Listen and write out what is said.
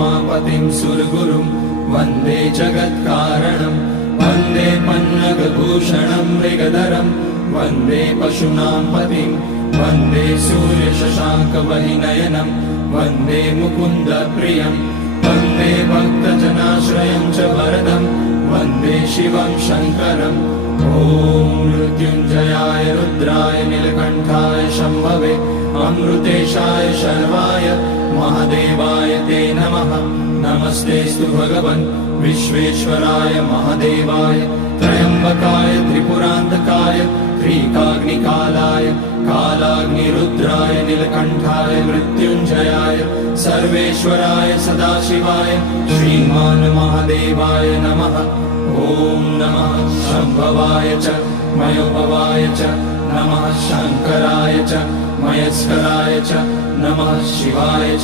उमापतिं सुरगुरुं वन्दे जगत्कारणं वन्दे पन्नगभूषणं मृगधरं वन्दे पशूनां पतिं वन्दे सूर्यशशाङ्कवहिनयनं वन्दे मुकुन्दप्रियं वन्दे भक्तजनाश्रयं च वरदं वन्दे शिवं शङ्करम् ॐ मृत्युञ्जयाय रुद्राय नीलकण्ठाय शम्भवे अमृतेशाय शर्वाय महादेवाय ते नमः। नमस्तेऽस्तु भगवन् विश्वेश्वराय महादेवाय त्र्यम्बकाय त्रिपुरान्तकाय त्रिकाग्निकालाय कालाग्निरुद्राय नीलकण्ठाय मृत्युञ्जयाय सर्वेश्वराय सदाशिवाय श्रीमान् महादेवाय नमः। ॐ नमः शम्भवाय च मयोभवाय च नमः शङ्कराय च मयस्कराय च नमः शिवाय च